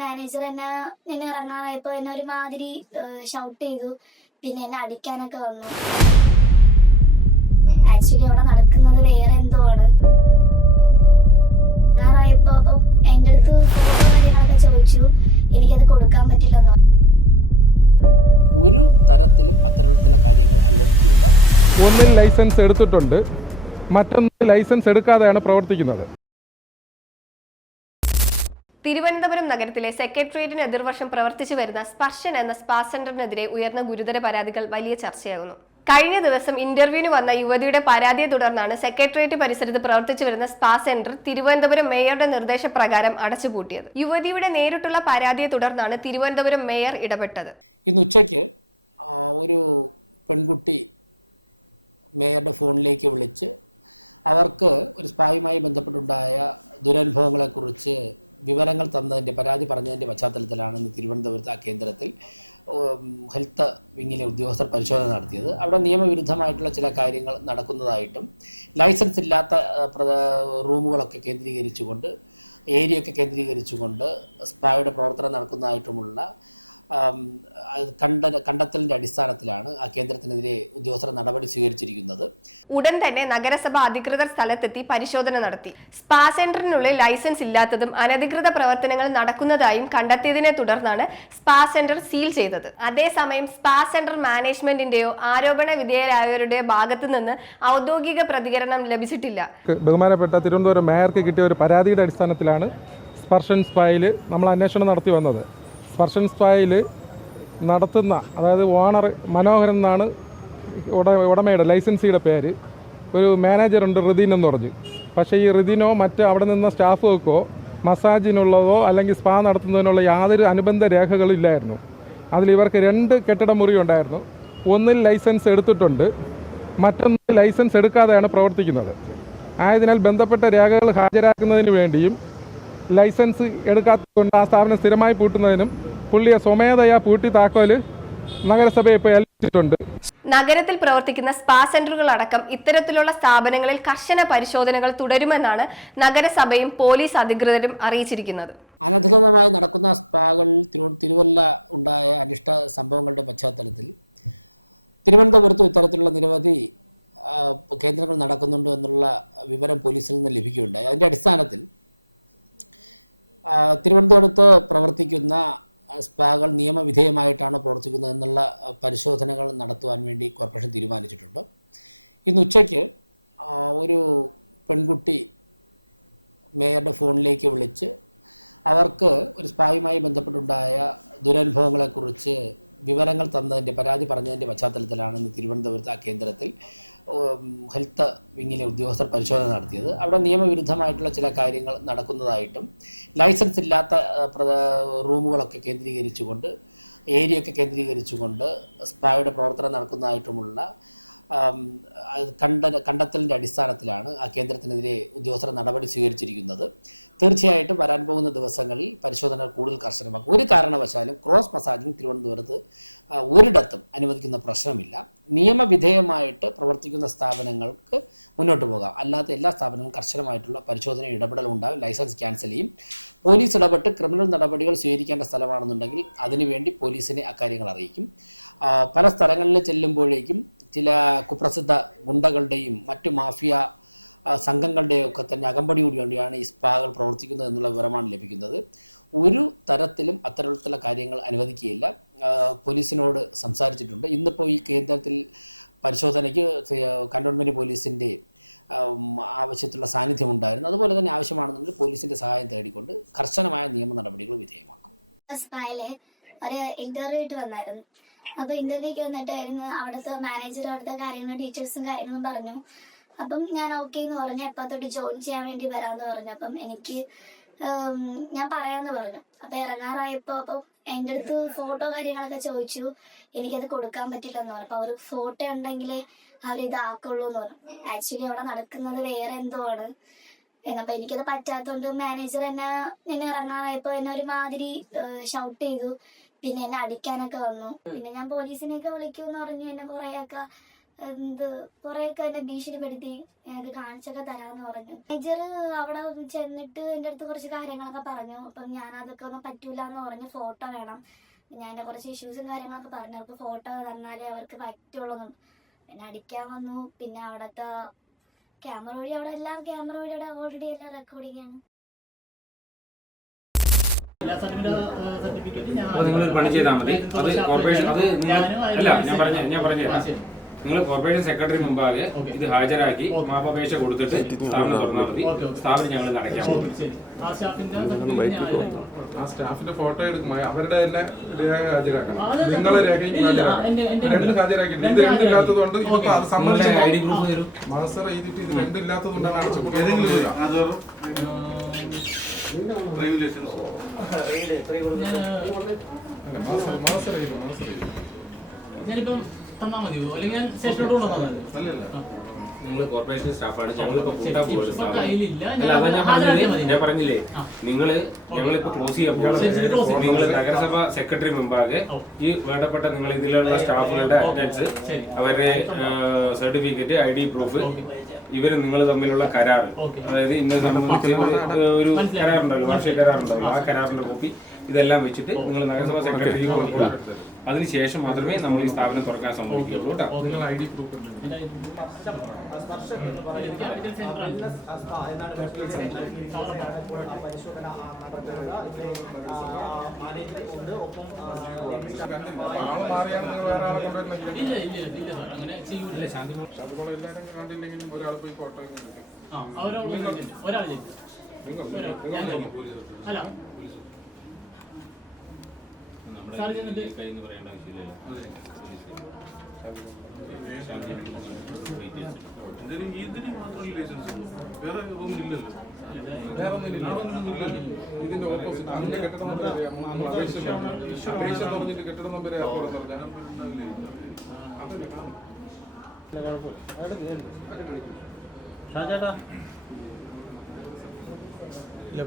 Manager എന്നെ ഇറങ്ങാനായപ്പോ എന്നെ ഒരുമാതിരി ഷൗട്ട് ചെയ്തു. പിന്നെ എന്നെ അടിക്കാനൊക്കെ വന്നു. ആക്ച്വലി അവിടെ നടക്കുന്നത് വേറെ എന്തോ ആണ്. ഇറങ്ങാറായപ്പോ അപ്പം എൻ്റെ അടുത്ത് ഫോട്ടോ കാര്യങ്ങളൊക്കെ ചോദിച്ചു. എനിക്കത് കൊടുക്കാൻ പറ്റില്ലെന്ന് പറഞ്ഞു. ഒരു തരത്തിലും അത്തരത്തിലുള്ള കാര്യങ്ങൾ അനുവദിക്കുകയില്ല. ഒന്നിൽ ലൈസൻസ് എടുത്തിട്ടുണ്ട്, മറ്റൊന്നിൽ ലൈസൻസ് എടുക്കാതെയാണ് പ്രവർത്തിക്കുന്നത്. തിരുവനന്തപുരം നഗരത്തിലെ സെക്രട്ടേറിയറ്റിന് എതിർവശം പ്രവർത്തിച്ചു വരുന്ന സ്പർശൻ എന്ന സ്പാ സെന്ററിനെതിരെ ഉയർന്ന ഗുരുതര പരാതികൾ വലിയ ചർച്ചയാകുന്നു. കഴിഞ്ഞ ദിവസം ഇന്റർവ്യൂവിന് വന്ന യുവതിയുടെ പരാതിയെ തുടർന്നാണ് സെക്രട്ടേറിയറ്റ് പരിസരത്ത് പ്രവർത്തിച്ചു വരുന്ന സ്പാ സെന്റർ തിരുവനന്തപുരം മേയറുടെ നിർദ്ദേശപ്രകാരം അടച്ചുപൂട്ടിയത്. യുവതിയുടെ നേരിട്ടുള്ള പരാതിയെ തുടർന്നാണ് തിരുവനന്തപുരം മേയർ ഇടപെട്ടത്. ഇന്ന് ഉച്ചയ്ക്ക് ഒരു പെൺകുട്ടി മേയറുടെ ഫോണിലേക്ക് വിളിച്ച് അവർക്ക് ഒരു സ്പായുമായി ബന്ധപ്പെട്ടുണ്ടായ ദുരനുഭവങ്ങളെക്കുറിച്ച് വിവരങ്ങൾ തന്നതിൻ്റെ പരാതി പറഞ്ഞതിൻ്റെ പശ്ചാത്തലത്തിലാണ് ഇന്ന് തിരുവനന്തപുരത്ത് ആ കേന്ദ്രത്തിൽ ഹെൽത്ത് വിങ്ങിലെ ഉദ്യോഗസ്ഥർ പരിശോധന നടത്തിയത്. അവിടെ നിയമവിരുദ്ധമായിട്ടുള്ള ചില കാര്യങ്ങൾ നടക്കുന്നതായിട്ടും ലൈസൻസ് ഇല്ലാത്ത റൂമുകളൊക്കെ കേന്ദ്രീകരിച്ചുകൊണ്ട് ഏരിയയൊക്കെ കേന്ദ്രീകരിച്ചുകൊണ്ട് സ്പായുടെ പ്രവർത്തനം നടക്കുന്നതായിട്ടുമുള്ള കണ്ടെത്തലിൻ്റെ അടിസ്ഥാനത്തിലാണ് ആ കേന്ദ്രത്തിനെതിരെ ഉദ്യോഗസ്ഥർ നടപടി സ്വീകരിച്ചിരിക്കുന്നത്. ഉടൻ തന്നെ നഗരസഭ അധികൃതർ സ്ഥലത്തെത്തി പരിശോധന നടത്തി. സ്പാ സെന്ററിനുള്ളിൽ ലൈസൻസ് ഇല്ലാത്തതും അനധികൃത പ്രവർത്തനങ്ങൾ നടക്കുന്നതായും കണ്ടെത്തിയതിനെ തുടർന്നാണ് സ്പാ സെന്റർ സീൽ ചെയ്തത്. അതേസമയം സ്പാ സെന്റർ മാനേജ്മെന്റിന്റെയോ ആരോപണ വിധേയരായവരുടെയോ ഭാഗത്തു നിന്ന് ഔദ്യോഗിക പ്രതികരണം ലഭിച്ചിട്ടില്ല. ബഹുമാനപ്പെട്ട തിരുവനന്തപുരം മേയർക്ക് കിട്ടിയ ഒരു പരാതിയുടെ അടിസ്ഥാനത്തിലാണ് സ്പർശൻ സ്പായിൽ നമ്മൾ അന്വേഷണം നടത്തി വന്നത്. സ്പർശൻ സ്പായിൽ നടത്തുന്ന, അതായത് ഓണർ മനോഹരൻ എന്നാണ് ഉടമയുടെ ലൈസൻസിയുടെ പേര്. ഒരു മാനേജറുണ്ട് റിദീൻ എന്ന് പറഞ്ഞ്. പക്ഷേ ഈ റിദീനോ മറ്റ് അവിടെ നിന്ന സ്റ്റാഫുകൾക്കോ മസാജിനുള്ളതോ അല്ലെങ്കിൽ സ്പാ നടത്തുന്നതിനുള്ള യാതൊരു അനുബന്ധ രേഖകളും ഇല്ലായിരുന്നു. അതിൽ ഇവർക്ക് 2 കെട്ടിട മുറി ഉണ്ടായിരുന്നു. ഒന്നിൽ ലൈസൻസ് എടുത്തിട്ടുണ്ട്, മറ്റൊന്നിൽ ലൈസൻസ് എടുക്കാതെയാണ് പ്രവർത്തിക്കുന്നത്. ആയതിനാൽ ബന്ധപ്പെട്ട രേഖകൾ ഹാജരാക്കുന്നതിന് വേണ്ടിയും ലൈസൻസ് എടുക്കാത്തതുകൊണ്ട് ആ സ്ഥാപനം സ്ഥിരമായി പൂട്ടുന്നതിനും പുള്ളിയെ സ്വമേധയാ പൂട്ടി താക്കോല് നഗരസഭയെ ഇപ്പോൾ ഏൽപ്പിച്ചിട്ടുണ്ട്. നഗരത്തിൽ പ്രവർത്തിക്കുന്ന സ്പാ സെന്ററുകൾ അടക്കം ഇത്തരത്തിലുള്ള സ്ഥാപനങ്ങളിൽ കർശന പരിശോധനകൾ തുടരുമെന്നാണ് നഗരസഭയും പോലീസ് അധികൃതരും അറിയിച്ചിരിക്കുന്നത്. അനധികൃതമായി നടക്കുന്ന സ്പാകളിൽ തിരുവല്ല ഉണ്ടായ അനിഷ്ട സംഭവങ്ങളുടെ പശ്ചാത്തലത്തിൽ തിരുവനന്തപുരത്തും ഇത്തരത്തിലുള്ള നിരവധി കേന്ദ്രങ്ങൾ നടക്കുന്നുണ്ട് എന്നുള്ള വിവരം പോലീസിൽ നിന്ന് ലഭിക്കുകയുണ്ടായി. അതിൻ്റെ അടിസ്ഥാനത്തിൽ തിരുവനന്തപുരത്ത് പ്രവർത്തിക്കുന്ന സ്പാകൾ നിയമവിധേയമായിട്ടാണോ പ്രവർത്തിക്കുന്നത് എന്നുള്ള പരിശോധനകൾ നടത്തുവാൻ വേണ്ടി കോർപ്പറേഷൻ തീരുമാനിച്ചിട്ടുണ്ട്. ഇന്ന് ഉച്ചയ്ക്ക് ഒരു പെൺകുട്ടി മേയറുടെ ഫോണിലേക്ക് വിളിച്ച് അവർക്ക് ഒരു സ്പായുമായി ബന്ധപ്പെട്ടുണ്ടായ ദുരനുഭവങ്ങളെക്കുറിച്ച് വിവരങ്ങൾ തന്നതിൻ്റെ പരാതി പറഞ്ഞതിൻ്റെ പശ്ചാത്തലത്തിലാണ് ഇന്ന് തിരുവനന്തപുരത്ത് ആ കേന്ദ്രത്തിൽ ഹെൽത്ത് വിങ്ങിലെ ഉദ്യോഗസ്ഥർ പരിശോധന നടത്തിയത്. അവിടെ നിയമവിരുദ്ധമായിട്ടുള്ള ചില കാര്യങ്ങൾ നടക്കുന്നതായിട്ടും ലൈസൻസ് ഇല്ലാത്ത റൂമുകളൊക്കെ കേന്ദ്രീകരിച്ചുകൊണ്ട് ഏരിയയൊക്കെ കേന്ദ്രീകരിച്ചുകൊണ്ട് സ്പായുടെ പ്രവർത്തനം നടക്കുന്നതായിട്ടുമുള്ള കണ്ടെത്തലിൻ്റെ അടിസ്ഥാനത്തിലാണ് ആ കേന്ദ്രത്തിനെതിരെ ഉദ്യോഗസ്ഥർ നടപടി സ്വീകരിച്ചിരിക്കുന്നത്. തീർച്ചയായിട്ടും വരാൻ പോകുന്ന ദിവസങ്ങളിൽ പരിശോധനകൾ കൂടുതൽ കർശനമാക്കും. ഒരു കാരണവശാലും ക്രോസ് മസാജിങ് തിരുവനന്തപുരത്ത് ഒരിടത്തും അനുവദിക്കുന്ന പ്രശ്നമില്ല. നിയമവിധേയമായിട്ട് പ്രവർത്തിക്കുന്ന സ്ഥാപനങ്ങൾക്ക് മുന്നോട്ട് പോകാം. അല്ലാത്ത എല്ലാ സ്ഥാപനങ്ങളും കർശനമായിട്ടുള്ള പരിശോധന ഇടപെടൽ ഉണ്ടാകും. ലൈസൻസ് ക്യാൻസൽ ചെയ്യും. പോലീസ് ഇടപെട്ട് ക്രിമിനൽ നടപടികൾ സ്വീകരിക്കേണ്ട സ്ഥലമാണെന്നുണ്ടെങ്കിൽ അതിനുവേണ്ടി പോലീസിനെ അക്കാര്യങ്ങൾ അറിയിക്കും. പല സ്ഥലങ്ങളിൽ ചെല്ലുമ്പോഴേക്കും ചില കുപ്രസിദ്ധ ഗുണ്ടകളുടെയും മറ്റു മാഫിയ സംഘങ്ങളുടെയും ഒക്കെ തന്നെ അകമ്പടിയോടുകൂടിയാണ് ഈ സ്പാകൾ പ്രവർത്തിക്കുന്നത് എന്നുള്ള വിവരമാണ് ലഭിക്കുന്നത്. ഒരു തരത്തിലും അത്തരത്തിലുള്ള കാര്യങ്ങൾ അനുവദിക്കുകയില്ല. പോലീസിനോട് സംസാരിച്ചിട്ടുണ്ട്. ഇന്നിപ്പോൾ ഈ കേന്ദ്രത്തിൽ പരിശോധനയ്ക്ക് കന്റോൺമെൻറ്റ് പോലീസിൻ്റെ ആവശ്യത്തിലുള്ള സാന്നിധ്യമുണ്ടായിരുന്നു. അതുപോലെ തന്നെ ആവശ്യമാണെന്നുണ്ടെങ്കിൽ പോലീസിൻ്റെ സഹായം തേടിക്കൊണ്ട് കർശനമായ നിയമ നടപടികൾ വിധേയമാക്കും. ഒരു ഇന്റർവ്യൂ വന്നായിരുന്നു. അപ്പോൾ ഇന്റർവ്യൂക്ക് വന്നിട്ടായിരുന്നു അവിടുത്തെ മാനേജർ അവിടുത്തെ കാര്യങ്ങളും ടീച്ചേഴ്സും കാര്യങ്ങളും പറഞ്ഞു. അപ്പം ഞാൻ ഓക്കെ എന്ന് പറഞ്ഞു. എപ്പോൾ തൊട്ട് ജോയിൻ ചെയ്യാൻ വേണ്ടി വരാമെന്ന് പറഞ്ഞു. അപ്പം എനിക്ക് ഞാൻ പറയാമെന്ന് പറഞ്ഞു. അപ്പം ഇറങ്ങാറായപ്പോൾ അപ്പം എൻ്റെ അടുത്ത് ഫോട്ടോ കാര്യങ്ങളൊക്കെ ചോദിച്ചു. എനിക്കത് കൊടുക്കാൻ പറ്റില്ലെന്ന് പറഞ്ഞു. അപ്പോൾ അവർ ഫോട്ടോ ഉണ്ടെങ്കിലേ അവരിതാക്കുള്ളൂ എന്ന് പറഞ്ഞു. ആക്ച്വലി അവിടെ നടക്കുന്നത് വേറെ എന്തോ ആണ്. അപ്പം എനിക്കത് പറ്റാത്തതുകൊണ്ട് മാനേജർ എന്നെ ഇറങ്ങാറായപ്പോൾ എന്നെ ഒരുമാതിരി ഷൗട്ട് ചെയ്തു. പിന്നെ എന്നെ അടിക്കാനൊക്കെ വന്നു. പിന്നെ ഞാൻ പോലീസിനെയൊക്കെ വിളിക്കുമെന്ന് പറഞ്ഞു. എന്നെ കുറേയൊക്കെ കുറെയൊക്കെ എന്നെ ഭീഷണിപ്പെടുത്തി എനിക്ക് കാണിച്ചൊക്കെ തരാമെന്ന് പറഞ്ഞു. മാനേജർ അവിടെ ചെന്നിട്ട് എൻ്റെ അടുത്ത് കുറച്ച് കാര്യങ്ങളൊക്കെ പറഞ്ഞു. അപ്പം ഞാൻ അതൊക്കെ ഒന്നും പറ്റൂല എന്ന് പറഞ്ഞു. ഫോട്ടോ വേണം, ഞാൻ എൻ്റെ കുറച്ച് ഇഷ്യൂസും കാര്യങ്ങളൊക്കെ പറഞ്ഞു. അവർക്ക് ഫോട്ടോ തന്നാലേ അവർക്ക് പറ്റുള്ളൂ. പിന്നെ അടിക്കാൻ വന്നു. പിന്നെ അവിടുത്തെ ക്യാമറ വഴി അവിടെ എല്ലാം ക്യാമറ വഴി അവിടെ ഓൾറെഡി എല്ലാം റെക്കോർഡിംഗ് ആണ്. നിങ്ങൾ പണി ചെയ്താൽ മതി. അത് കോർപ്പറേഷൻ ഞാൻ പറഞ്ഞു നിങ്ങൾ കോർപ്പറേഷൻ സെക്രട്ടറി മുമ്പാകെ ഇത് ഹാജരാക്കി മാപ്പപേക്ഷ കൊടുത്തിട്ട് സ്ഥാപനം തുറന്നാൽ മതി. സ്ഥാപനം ഞങ്ങൾ നടക്കാൻ ആ സ്റ്റാഫിന്റെ ഫോട്ടോ എടുക്കും, അവരുടെ തന്നെ രേഖ ഹാജരാക്കണം. നിങ്ങളെ രേഖയും രണ്ടും ഹാജരാക്കിയിട്ടുണ്ട്. ഇത് രണ്ടില്ലാത്തതുകൊണ്ട് ഇപ്പൊ അത് സംബന്ധിച്ച് മാസ്റ്റർ ചെയ്തിട്ട് ഇത് രണ്ടില്ലാത്തതുകൊണ്ടാണ് അടച്ചു. നിങ്ങൾ കോർപ്പറേഷൻ സ്റ്റാഫാണ്, ഞങ്ങളിപ്പോ കൂട്ടാ പോകുന്ന സ്ഥാപനം. അല്ല, അതാ ഞാൻ പറഞ്ഞില്ലേ, ഞങ്ങളിപ്പോ ക്ലോസ് ചെയ്യാൻ പോകുന്നത്. നിങ്ങൾ നഗരസഭ സെക്രട്ടറി മുമ്പാകെ ഈ വേണ്ടപ്പെട്ട നിങ്ങൾ ഇതിലുള്ള സ്റ്റാഫുകളുടെ അറ്റൻഡൻസ്, അവരുടെ സർട്ടിഫിക്കറ്റ്, ID പ്രൂഫ്, ഇവര് നിങ്ങൾ തമ്മിലുള്ള കരാർ, അതായത് ഇന്നെ സംബന്ധിച്ച് ഒരു കരാറുണ്ടല്ലോ, വാർഷിക കരാറുണ്ടല്ലോ, ആ കരാറിന്റെ കോപ്പി ഇതെല്ലാം വെച്ചിട്ട് നിങ്ങൾ നഗരസഭ സെക്രട്ടറിക്ക് കൊടുക്കുക. അതിനുശേഷം മാത്രമേ നമ്മൾ ഈ സ്ഥാപനം തുറക്കാൻ സമ്മതിക്കുള്ളൂ കേട്ടോ. ID പ്രൂഫ് ആള് മാറിയാണ് നിങ്ങൾ വേറെ ആളെ കൊണ്ടുവരുന്നെങ്കിൽ ശാന്തിമോൾ എല്ലാവരും കണ്ടില്ലെങ്കിലും ഒരാൾ പോയി ഫോട്ടോ കഴിഞ്ഞ് പറയേണ്ട ആവശ്യമില്ലല്ലോ. ഇതിന്റെ ഓപ്പോസിറ്റ് അതിന്റെ കെട്ടിടം പറഞ്ഞിട്ട് കെട്ടിടം നമ്പർ ഷാജേട്ടാ ഇല്ല